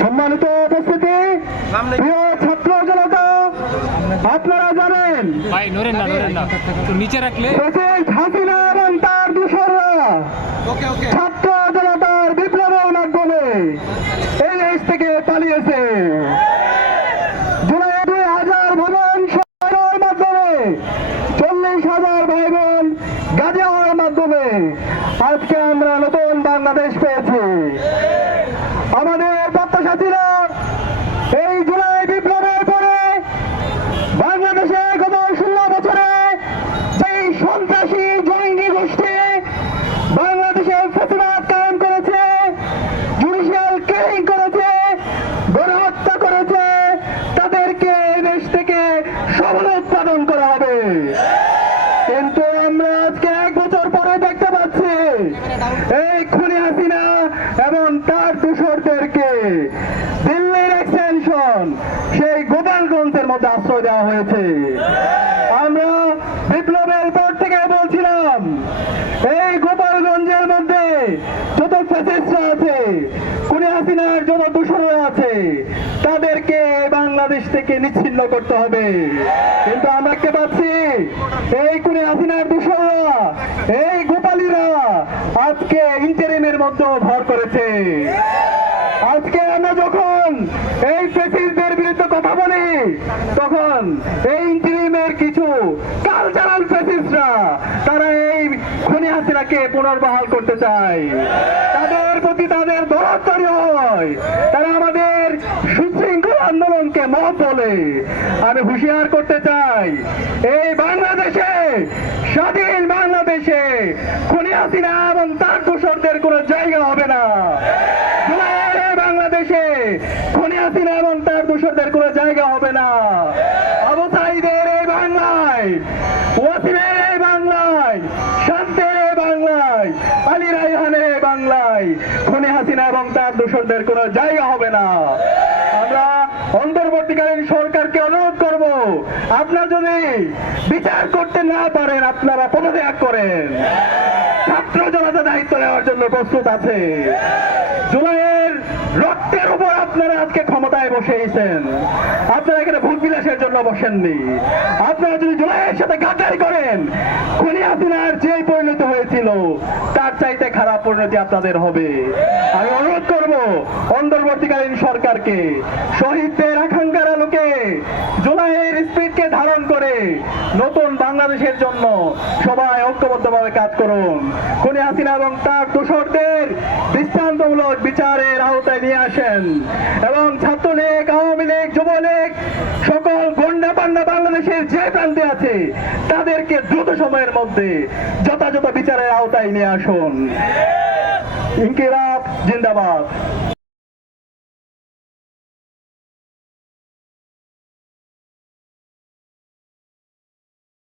সম্মানিত উপস্থিতি প্রিয় ছাত্র জনতা আপনারা জানেন ভাই নড়েন না নড়েন না। তো নিচে রাখলে প্রেসিডেন্ট হাসিনা এবং তার দূষররা ছাত্র জনতার বিপ্লবের মাধ্যমে এই দেশ থেকে পালিয়েছে। জুলাই দুই হাজার ভবন সরানোর মাধ্যমে চল্লিশ হাজার ভাই বোন গাজা হওয়ার মাধ্যমে আজকে আমরা নতুন বাংলাদেশ পেয়েছি। আমাদের ছিল এই জুলাই বিপ্লবের পরে বাংলাদেশে গত ষোলো বছরে যেই সন্ত্রাসী জঙ্গি গোষ্ঠী বাংলাদেশে ফেসিবাদ কায়েম করেছে জুডিশিয়াল কিলিং করেছে গণহত্যা করেছে তাদেরকে এই দেশ থেকে সবল উৎপাদন করা হবে কিন্তু আমরা আজকে এক বছর পরে দেখতে পাচ্ছি এই খুনি হাসিনা এবং তার দূষরদেরকে দিল্লির এক্সটেনশন সেই গোপালগঞ্জের মধ্যে আশ্রয় দেওয়া হয়েছে। আমরা বিপ্লবের পর থেকে বলছিলাম, এই গোপালগঞ্জের মধ্যে যত ফ্যাসিস্টরা আছে, খুনি হাসিনার যত দূষণরা আছে, তাদেরকে বাংলাদেশ থেকে নিচ্ছিন্ন করতে হবে। কিন্তু আমরা কে পাচ্ছি, এই খুনি হাসিনার দূষণরা এই গোপালীরা আজকে ইন্টারিমের মধ্যেও ভর করেছে আজকে আমরা যখন এই ফেসিসদের বিরুদ্ধে কথা বলি। তখন এই ইন্টারিমের কিছু কালচারাল ফেসিসরা তারা এই খনি হাসিনাকে পুনর্বহাল করতে চায়। তাদের প্রতি তাদের দরদ তৈরি হয়। তারা আমাদের সুশৃঙ্খল আন্দোলনকে মত বলে। আমি হুঁশিয়ার করতে চাই, এই বাংলাদেশে, স্বাধীন বাংলাদেশে খুনি হাসিনা এবং তার দোষরদের কোনো জায়গা হবে না জুলাইয়ের এই বাংলাদেশে খনি হাসিনা এবং তার দোষরদের কোনো জায়গা হবে না আবু সাইদের এই বাংলায়। ওয়াসিমের বাংলায়, শান্তের বাংলায়, আলী রাইহানের এই বাংলায়, খনি হাসিনা এবং তার দোষরদের কোনো জায়গা হবে না। আমরা অন্তর্বর্তীকালীন সরকারকে অনুরোধ করব, আপনারা যদি বিচার করতে না পারেন, আপনারা পদত্যাগ করেন। ছাত্র জনতা দায়িত্ব নেওয়ার জন্য প্রস্তুত আছে। জুলাইয়ের রক্তের উপর আপনারা আজকে ক্ষমতায় বসেছেন আপনারা এখানে ভোট বিলাসের জন্য বসেননি। আপনারা যদি জুলাইয়ের সাথে গাদ্দারি করেন, খুনি হাসিনার যে পরিণত হয়েছিল, তার চাইতে খারাপ পরিণতি আপনাদের হবে। আমি অনুরোধ করব, অন্তর্বর্তীকালীন সরকারকে, শহীদদের আকাঙ্ক্ষার আলোকে জুলাইয়ের স্পিডকে ধারণ করে নতুন বাংলাদেশের জন্য সবাই ঐক্যবদ্ধভাবে কাজ করুন। খুনি হাসিনা এবং তার দোষরদের দৃষ্টান্তমূলক বিচারের আওতায় নিয়ে আসেন এবং ছাত্রলীগ পান্ডা বাংলাদেশের যে প্রান্তে আছে, তাদেরকে দ্রুত সময়ের মধ্যে যথাযথ বিচারের আওতায় নিয়ে আসুন। ইনকিলাব, জিন্দাবাদ।